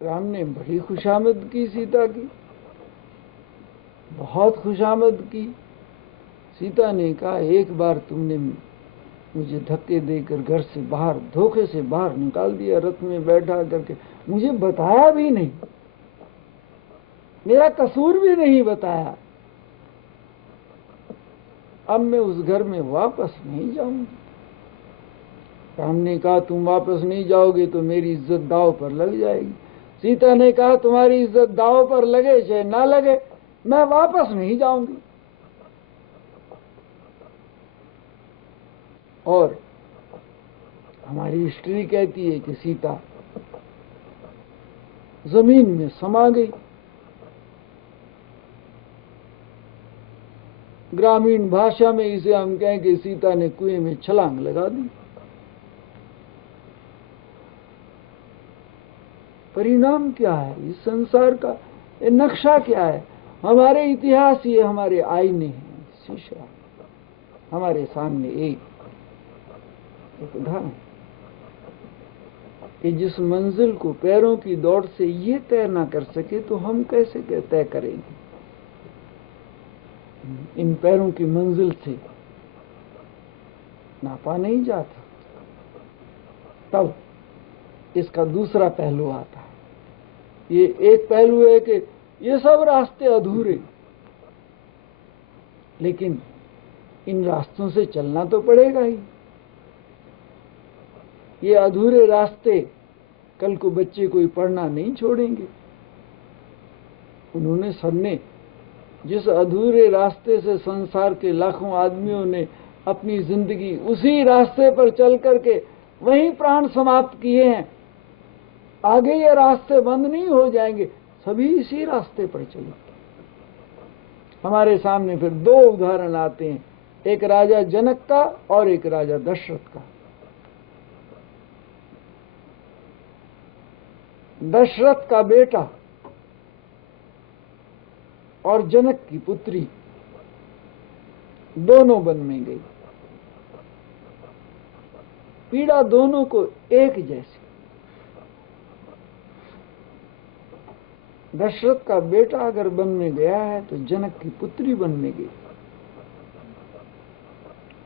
राम ने बड़ी खुशामद की सीता की, बहुत खुशामद की। सीता ने कहा, एक बार तुमने मुझे धक्के देकर घर से बाहर, धोखे से बाहर निकाल दिया, रथ में बैठा करके, मुझे बताया भी नहीं, मेरा कसूर भी नहीं बताया। अब मैं उस घर में वापस नहीं जाऊंगी। राम ने कहा, तुम वापस नहीं जाओगे तो मेरी इज्जत दांव पर लग जाएगी। सीता ने कहा, तुम्हारी इज्जत दांव पर लगे चाहे ना लगे, मैं वापस नहीं जाऊंगी। और हमारी हिस्ट्री कहती है कि सीता जमीन में समा गई। ग्रामीण भाषा में इसे हम कहें कि सीता ने कुएं में छलांग लगा दी। परिणाम क्या है इस संसार का, ये नक्शा क्या है? हमारे इतिहास ये हमारे आईने हैं, शीशा हमारे सामने एक उदाहरण कि जिस मंजिल को पैरों की दौड़ से ये तय ना कर सके तो हम कैसे तय करेंगे? इन पैरों की मंजिल से नापा नहीं जाता। तब इसका दूसरा पहलू आता है। ये एक पहलू है कि ये सब रास्ते अधूरे, लेकिन इन रास्तों से चलना तो पड़ेगा ही। ये अधूरे रास्ते कल को बच्चे कोई पढ़ना नहीं छोड़ेंगे। उन्होंने सबने जिस अधूरे रास्ते से संसार के लाखों आदमियों ने अपनी जिंदगी उसी रास्ते पर चल करके वहीं प्राण समाप्त किए हैं, आगे ये रास्ते बंद नहीं हो जाएंगे, सभी इसी रास्ते पर चलेंगे। हमारे सामने फिर दो उदाहरण आते हैं, एक राजा जनक का और एक राजा दशरथ का। दशरथ का बेटा और जनक की पुत्री दोनों वन में गई। पीड़ा दोनों को एक जैसी। दशरथ का बेटा अगर वन में गया है तो जनक की पुत्री वन में गई।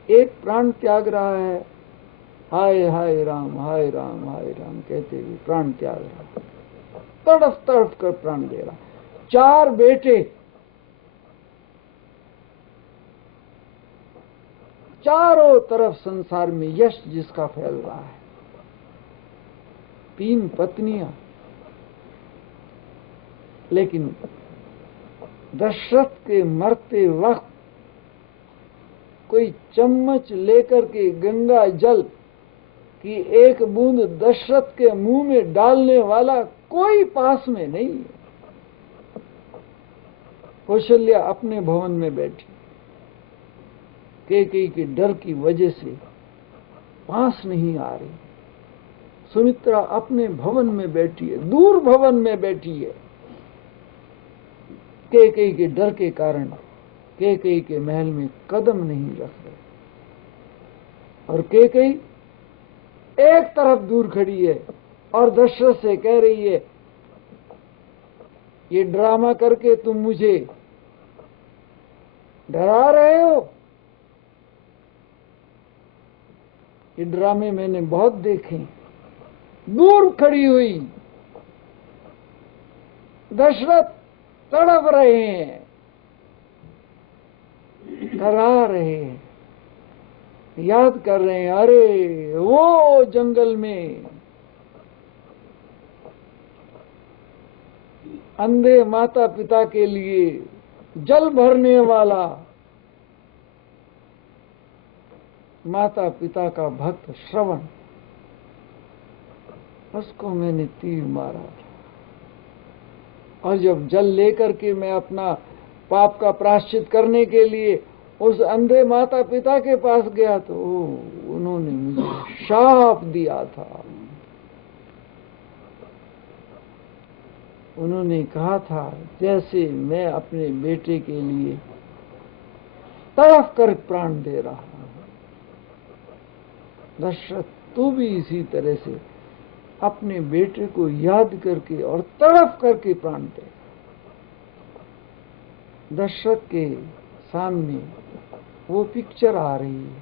एक प्राण त्याग रहा है, हाय हाय राम हाय राम हाय राम कहते हुए प्राण त्याग रहा, तड़फ तड़फ कर प्राण दे रहा। चार बेटे, चारों तरफ संसार में यश जिसका फैल रहा है, तीन पत्नियां, लेकिन दशरथ के मरते वक्त कोई चम्मच लेकर के गंगा जल की एक बूंद दशरथ के मुंह में डालने वाला कोई पास में नहीं है। कौशल्या अपने भवन में बैठी, कैकेयी के डर की वजह से पास नहीं आ रही। सुमित्रा अपने भवन में बैठी है, दूर भवन में बैठी है, कैकेयी के डर के कारण कैकेयी के महल में कदम नहीं रख रहे। और कैकेयी एक तरफ दूर खड़ी है और दशरथ से कह रही है, ये ड्रामा करके तुम मुझे डरा रहे हो। ये ड्रामे मैंने बहुत देखे। दूर खड़ी हुई दशरथ तड़प रहे हैं, डरा रहे हैं, याद कर रहे हैं, अरे वो जंगल में अंधे माता पिता के लिए जल भरने वाला माता पिता का भक्त श्रवण, उसको मैंने तीर मारा था। और जब जल लेकर के मैं अपना पाप का प्रायश्चित करने के लिए उस अंधे माता पिता के पास गया तो उन्होंने मुझे शाप दिया था। उन्होंने कहा था, जैसे मैं अपने बेटे के लिए तड़फ कर प्राण दे रहा हूं, दशरथ तू भी इसी तरह से अपने बेटे को याद करके और तड़प करके प्राण दे। दशरथ के सामने वो पिक्चर आ रही है,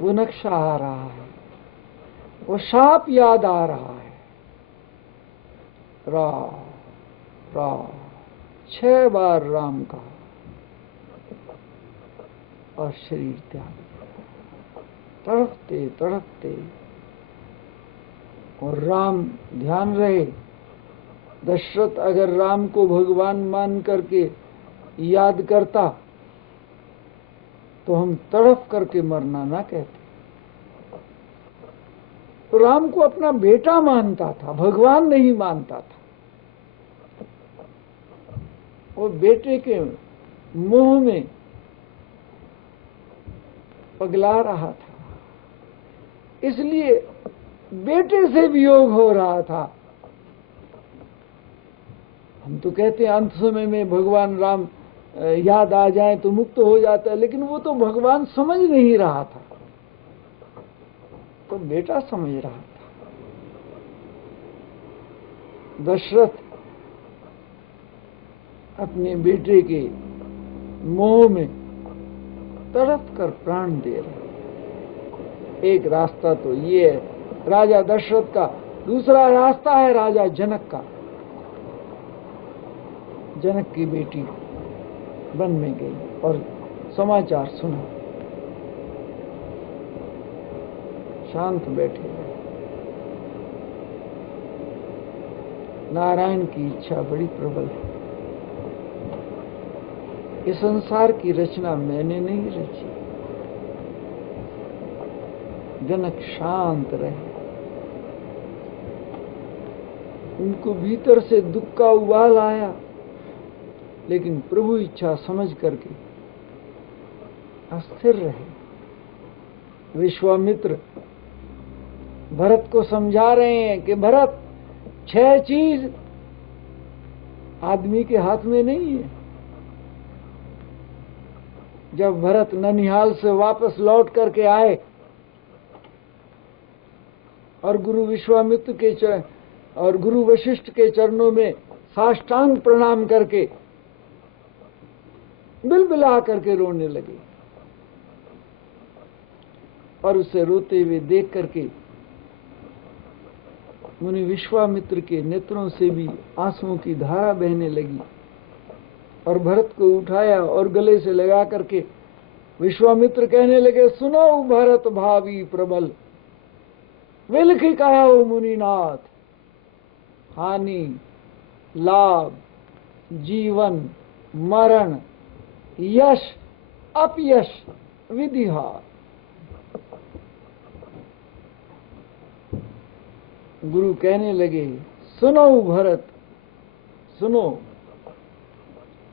वो नक्शा आ रहा है, वो शाप याद आ रहा है। राम राम 6 बार राम का और शरीर त्याग दिया, तड़पते तड़पते। और राम ध्यान रहे, दशरथ अगर राम को भगवान मान करके याद करता तो हम तड़प करके मरना ना कहते। तो राम को अपना बेटा मानता था, भगवान नहीं मानता था। वो बेटे के मोह में पगला रहा था, इसलिए बेटे से वियोग हो रहा था। हम तो कहते हैं अंत समय में भगवान राम याद आ जाए तो मुक्त हो जाता है, लेकिन वो तो भगवान समझ नहीं रहा था, तो बेटा समझ रहा था। दशरथ अपने बेटे के मोह में तड़प कर प्राण दे रहे। एक रास्ता तो ये है राजा दशरथ का, दूसरा रास्ता है राजा जनक का। जनक की बेटी वन में गई और समाचार सुना, शांत बैठे। नारायण की इच्छा बड़ी प्रबल है। इस संसार की रचना मैंने नहीं रची। जनक शांत रहे, उनको भीतर से दुख का उबाल आया, लेकिन प्रभु इच्छा समझ करके अस्थिर रहे। विश्वामित्र भरत को समझा रहे हैं कि भरत 6 चीज आदमी के हाथ में नहीं है। जब भरत ननिहाल से वापस लौट करके आए और गुरु विश्वामित्र के और गुरु वशिष्ठ के चरणों में साष्टांग प्रणाम करके बिलबिला करके रोने लगे, और उसे रोते हुए देख करके मुनि विश्वामित्र के नेत्रों से भी आंसुओं की धारा बहने लगी। और भरत को उठाया और गले से लगा करके विश्वामित्र कहने लगे, सुनो भरत भावी प्रबल, विलखी कहो मुनिनाथ, हानि लाभ जीवन मरण यश अपयश विधिहार। गुरु कहने लगे, सुनो भरत, सुनो,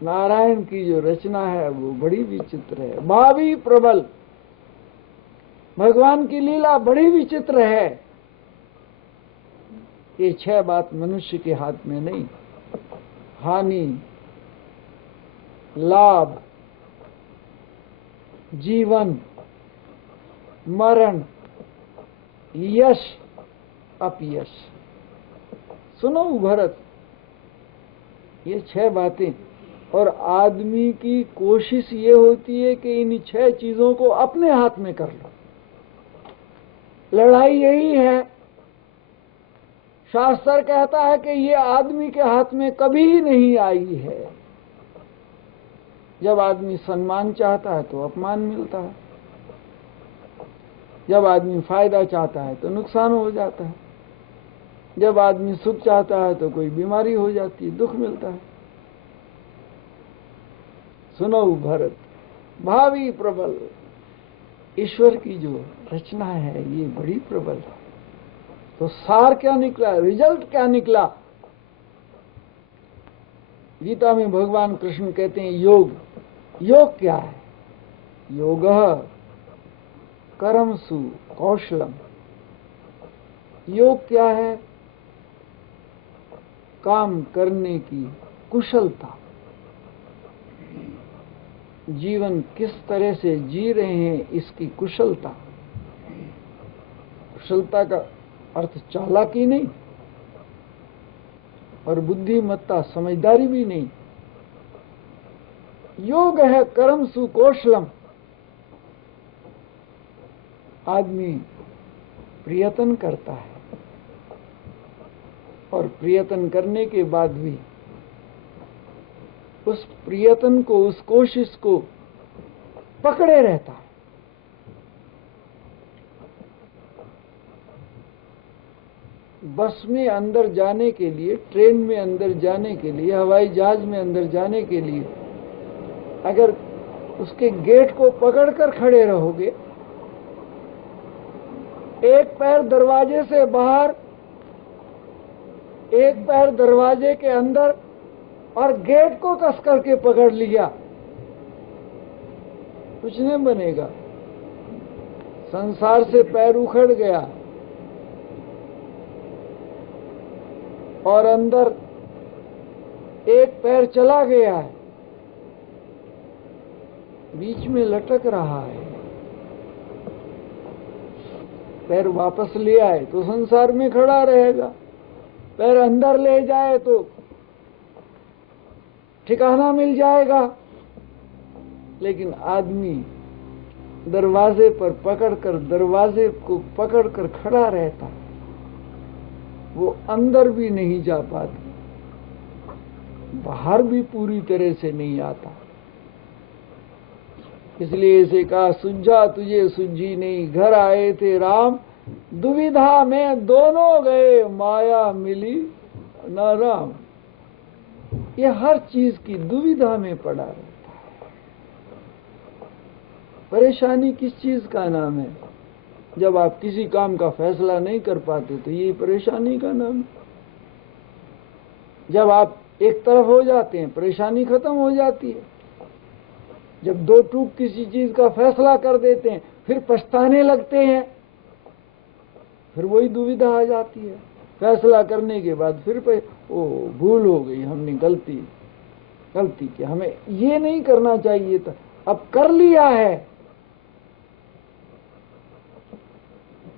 नारायण की जो रचना है वो बड़ी विचित्र है। भावी प्रबल, भगवान की लीला बड़ी विचित्र है। ये 6 बात मनुष्य के हाथ में नहीं। हानि लाभ जीवन मरण यश अपयश। सुनो भरत, ये 6 बातें, और आदमी की कोशिश ये होती है कि इन 6 चीजों को अपने हाथ में कर लो। लड़ाई यही है। शास्त्र कहता है कि ये आदमी के हाथ में कभी नहीं आई है। जब आदमी सम्मान चाहता है तो अपमान मिलता है, जब आदमी फायदा चाहता है तो नुकसान हो जाता है, जब आदमी सुख चाहता है तो कोई बीमारी हो जाती है, दुख मिलता है। सुनो भरत, भावी प्रबल, ईश्वर की जो रचना है ये बड़ी प्रबल है। तो सार क्या निकला, रिजल्ट क्या निकला? गीता में भगवान कृष्ण कहते हैं योग। योग क्या है? योगः कर्मसु कौशलम। योग क्या है? काम करने की कुशलता। जीवन किस तरह से जी रहे हैं इसकी कुशलता। कुशलता का अर्थ चालाकी नहीं और बुद्धिमत्ता समझदारी भी नहीं। योग है कर्म सुकौशलम। आदमी प्रयत्न करता है और प्रयत्न करने के बाद भी उस प्रयत्न को, उस कोशिश को पकड़े रहता है। बस में अंदर जाने के लिए, ट्रेन में अंदर जाने के लिए, हवाई जहाज में अंदर जाने के लिए अगर उसके गेट को पकड़कर खड़े रहोगे, एक पैर दरवाजे से बाहर, एक पैर दरवाजे के अंदर और गेट को कस करके पकड़ लिया, कुछ नहीं बनेगा। संसार से पैर उखड़ गया और अंदर एक पैर चला गया है, बीच में लटक रहा है। पैर वापस ले आए तो संसार में खड़ा रहेगा, पैर अंदर ले जाए तो ठिकाना मिल जाएगा। लेकिन आदमी दरवाजे पर पकड़कर, दरवाजे को पकड़कर खड़ा रहता, वो अंदर भी नहीं जा पाता, बाहर भी पूरी तरह से नहीं आता। इसलिए इसे कहा, सुझा तुझे सुझी नहीं, घर आए थे राम, दुविधा में दोनों गए, माया मिली न राम। ये हर चीज की दुविधा में पड़ा रहता है। परेशानी किस चीज का नाम है? जब आप किसी काम का फैसला नहीं कर पाते तो ये परेशानी का नाम है। जब आप एक तरफ हो जाते हैं, परेशानी खत्म हो जाती है। जब दो टूक किसी चीज का फैसला कर देते हैं, फिर पछताने लगते हैं, फिर वही दुविधा आ जाती है। फैसला करने के बाद फिर ओ भूल हो गई, हमने गलती की, हमें ये नहीं करना चाहिए था, अब कर लिया है।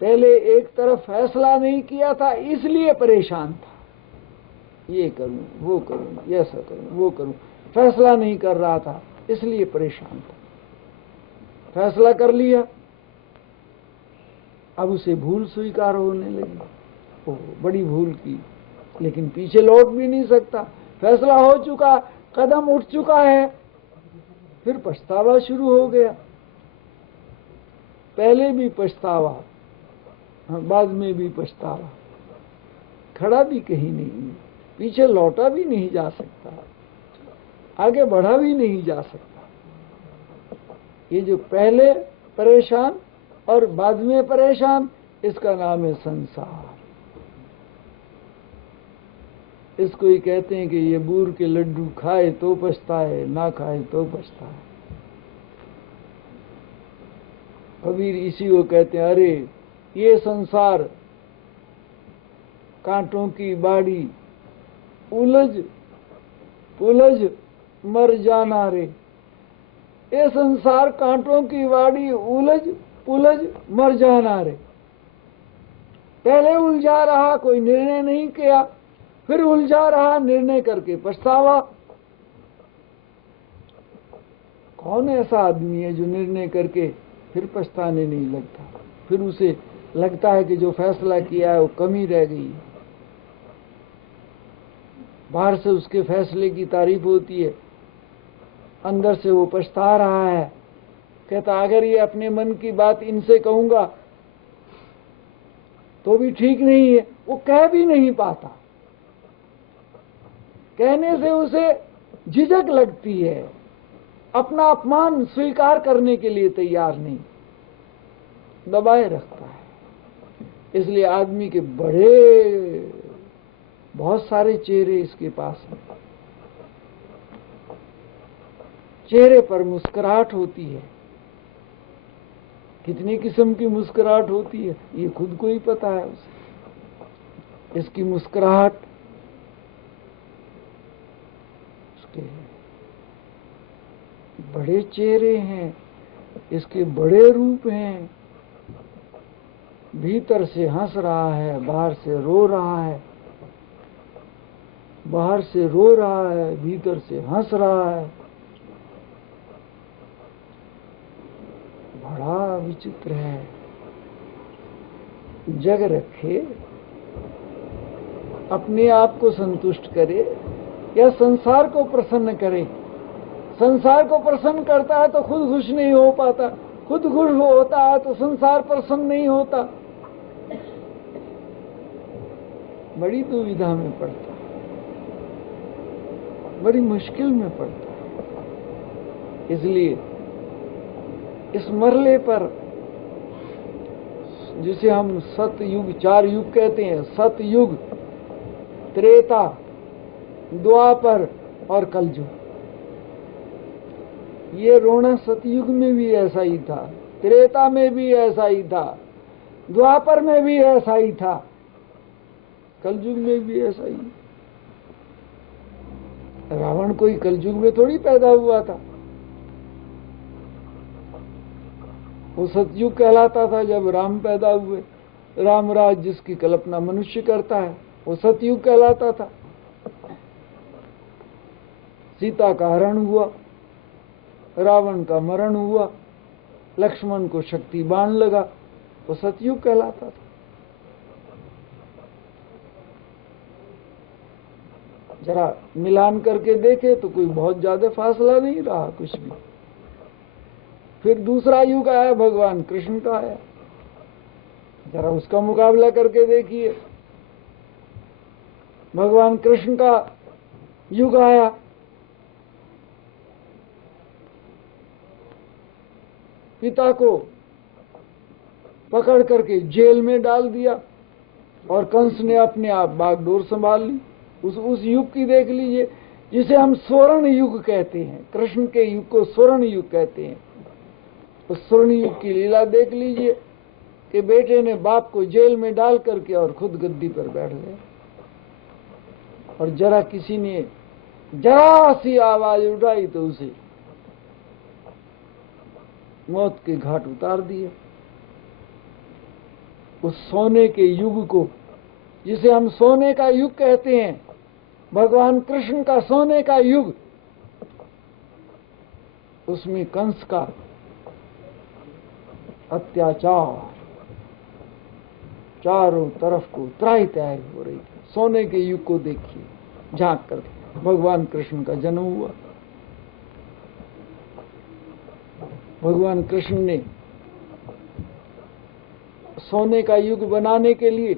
पहले एक तरफ फैसला नहीं किया था, इसलिए परेशान था। ये करूं, वो करूं, ऐसा करूं, वो करूं, फैसला नहीं कर रहा था, इसलिए परेशान था। फैसला कर लिया, अब उसे भूल स्वीकार होने लगी। ओ बड़ी भूल की, लेकिन पीछे लौट भी नहीं सकता। फैसला हो चुका, कदम उठ चुका है, फिर पछतावा शुरू हो गया। पहले भी पछतावा, बाद में भी पछतावा, खड़ा भी कहीं नहीं, पीछे लौटा भी नहीं जा सकता, आगे बढ़ा भी नहीं जा सकता। ये जो पहले परेशान और बाद में परेशान, इसका नाम है संसार। इसको ही कहते हैं कि ये बूर के लड्डू खाए तो पछताए, ना खाए तो पछताए। कबीर इसी को कहते हैं, अरे ये संसार कांटों की बाड़ी, उलझ उलझ मर जाना रे। ये संसार कांटों की बाड़ी, उलझ उलझ मर जाना रे। पहले उलझा रहा, कोई निर्णय नहीं किया, फिर उलझा रहा, निर्णय करके पछतावा। कौन ऐसा आदमी है जो निर्णय करके फिर पछताने नहीं लगता? फिर उसे लगता है कि जो फैसला किया है वो कमी रह गई। बाहर से उसके फैसले की तारीफ होती है, अंदर से वो पछता रहा है। कहता अगर ये अपने मन की बात इनसे कहूंगा तो भी ठीक नहीं है, वो कह भी नहीं पाता। कहने से उसे झिझक लगती है, अपना अपमान स्वीकार करने के लिए तैयार नहीं, दबाए रखता है। इसलिए आदमी के बहुत सारे चेहरे इसके पास हैं। चेहरे पर मुस्कुराहट होती है, कितनी किस्म की मुस्कुराहट होती है ये खुद को ही पता है उसे। इसकी मुस्कुराहट, उसके बड़े चेहरे हैं, इसके बड़े रूप हैं, भीतर से हंस रहा है, बाहर से रो रहा है, बाहर से रो रहा है, भीतर से हंस रहा है। बड़ा विचित्र है। जग रखे, अपने आप को संतुष्ट करे या संसार को प्रसन्न करे। संसार को प्रसन्न करता है तो खुद खुश नहीं हो पाता, खुद खुश होता है तो संसार प्रसन्न नहीं होता। बड़ी दुविधा में पड़ता है, बड़ी मुश्किल में पड़ता है। इसलिए इस मरले पर, जिसे हम सतयुग, 4 युग कहते हैं, सतयुग, त्रेता, द्वापर और कलयुग, ये रोना सतयुग में भी ऐसा ही था, त्रेता में भी ऐसा ही था, द्वापर में भी ऐसा ही था, कलयुग में भी ऐसा ही। रावण कोई कलयुग में थोड़ी पैदा हुआ था, वो सतयुग कहलाता था जब राम पैदा हुए। रामराज जिसकी कल्पना मनुष्य करता है वो सतयुग कहलाता था। सीता का हरण हुआ, रावण का मरण हुआ, लक्ष्मण को शक्ति बाण लगा, वो सतयुग कहलाता था। जरा मिलान करके देखे तो कोई बहुत ज्यादा फासला नहीं रहा कुछ भी। फिर दूसरा युग आया, भगवान कृष्ण का आया, जरा उसका मुकाबला करके देखिए। भगवान कृष्ण का युग आया, पिता को पकड़ करके जेल में डाल दिया और कंस ने अपने आप बागडोर संभाल ली। उस युग की देख लीजिए, जिसे हम स्वर्ण युग कहते हैं। कृष्ण के युग को स्वर्ण युग कहते हैं। उस स्वर्ण युग की लीला देख लीजिए कि बेटे ने बाप को जेल में डाल करके और खुद गद्दी पर बैठ गए, और जरा किसी ने जरा सी आवाज उठाई तो उसे मौत के घाट उतार दिए। उस सोने के युग को, जिसे हम सोने का युग कहते हैं, भगवान कृष्ण का सोने का युग, उसमें कंस का अत्याचार चारों तरफ को त्राही त्राही हो रही थी। सोने के युग को देखिए, झांक कर भगवान कृष्ण का जन्म हुआ। भगवान कृष्ण ने सोने का युग बनाने के लिए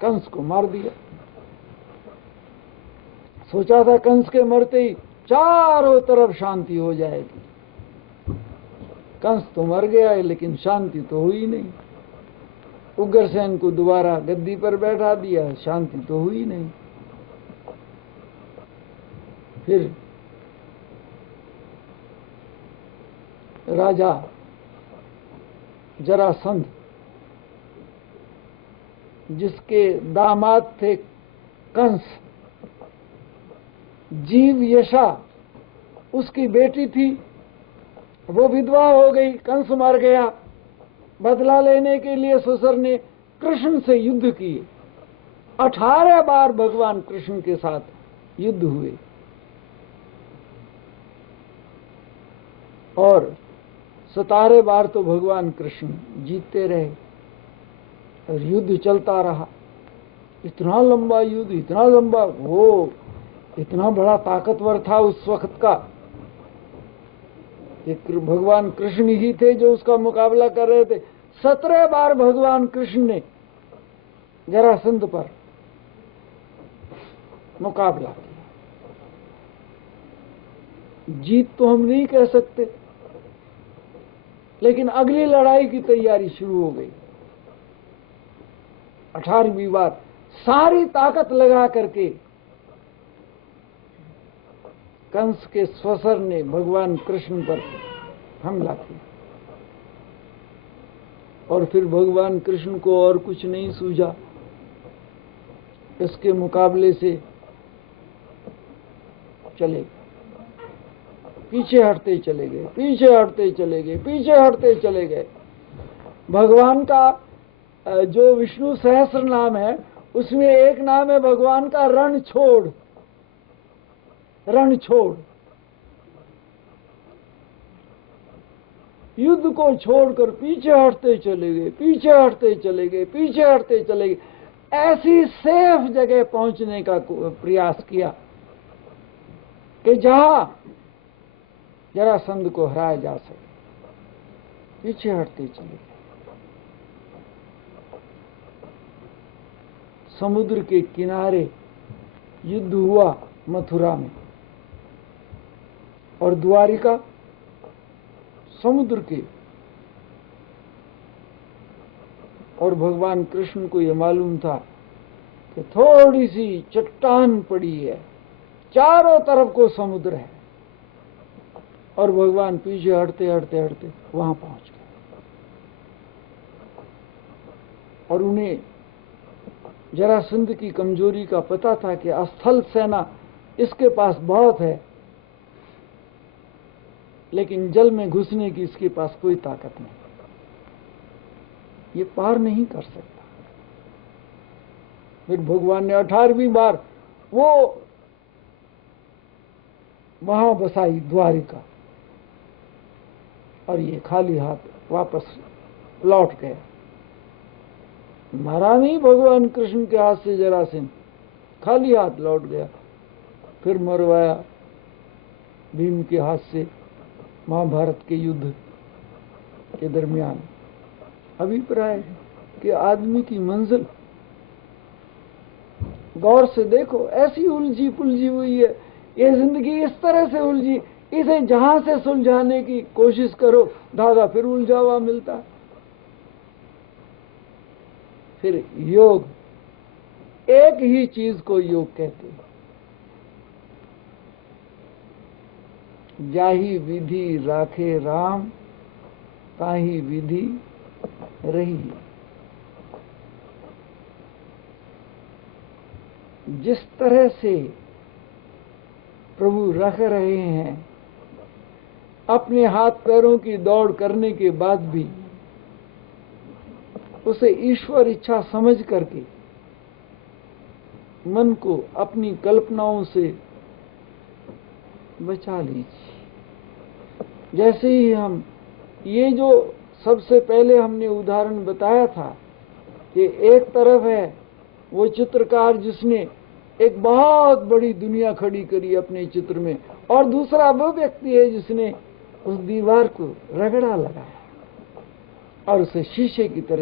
कंस को मार दिया। सोचा था कंस के मरते ही चारों तरफ शांति हो जाएगी। कंस तो मर गया है, लेकिन शांति तो हुई नहीं। उग्रसेन को दोबारा गद्दी पर बैठा दिया, शांति तो हुई नहीं। फिर राजा जरासंध, जिसके दामाद थे कंस, जीव यशा उसकी बेटी थी, वो विधवा हो गई, कंस मर गया। बदला लेने के लिए ससुर ने कृष्ण से युद्ध किए। 18 बार भगवान कृष्ण के साथ युद्ध हुए और 17 बार तो भगवान कृष्ण जीतते रहे और युद्ध चलता रहा। इतना लंबा युद्ध, इतना लंबा, वो इतना बड़ा ताकतवर था उस वक्त का। एक भगवान कृष्ण ही थे जो उसका मुकाबला कर रहे थे। 17 बार भगवान कृष्ण ने जरासंध पर मुकाबला किया। जीत तो हम नहीं कह सकते, लेकिन अगली लड़ाई की तैयारी शुरू हो गई। 18वीं बार सारी ताकत लगा करके कंस के ससुर ने भगवान कृष्ण पर हमला किया और फिर भगवान कृष्ण को और कुछ नहीं सूझा, इसके मुकाबले से चले, पीछे हटते चले गए, पीछे हटते चले गए, पीछे हटते चले गए। भगवान का जो विष्णु सहस्र नाम है उसमें एक नाम है भगवान का रण छोड़। रण छोड़, युद्ध को छोड़कर पीछे हटते चले गए, पीछे हटते चले गए, पीछे हटते चले गए, ऐसी सेफ जगह पहुंचने का प्रयास किया कि जहां जरासंध को हराया जा सके। पीछे हटते चले गए। समुद्र के किनारे युद्ध हुआ मथुरा में, और द्वारिका समुद्र के। और भगवान कृष्ण को यह मालूम था कि थोड़ी सी चट्टान पड़ी है, चारों तरफ को समुद्र है, और भगवान पीछे हटते हटते हटते वहां पहुंच गए। और उन्हें जरासंध की कमजोरी का पता था कि स्थल सेना इसके पास बहुत है, लेकिन जल में घुसने की इसके पास कोई ताकत नहीं, ये पार नहीं कर सकता। फिर भगवान ने 18वीं बार वो वहां बसाई द्वारिका, और ये खाली हाथ वापस लौट गया। मारा नहीं भगवान कृष्ण के हाथ से जरासंध, खाली हाथ लौट गया। फिर मरवाया भीम के हाथ से महाभारत के युद्ध के दरमियान। अभिप्राय कि आदमी की मंजिल गौर से देखो, ऐसी उलझी पुलझी हुई है ये जिंदगी, इस तरह से उलझी, इसे जहां से सुलझाने की कोशिश करो धागा फिर उलझा हुआ मिलता। फिर योग, एक ही चीज को योग कहते हैं, जाही विधि राखे राम ताही विधि रही। जिस तरह से प्रभु रख रहे हैं, अपने हाथ पैरों की दौड़ करने के बाद भी उसे ईश्वर इच्छा समझ करके मन को अपनी कल्पनाओं से बचा लीजिए। जैसे ही हम ये जो सबसे पहले हमने उदाहरण बताया था कि एक तरफ है वो चित्रकार जिसने एक बहुत बड़ी दुनिया खड़ी करी अपने चित्र में, और दूसरा वो व्यक्ति है जिसने उस दीवार को रगड़ा लगाया और उसे शीशे की तरह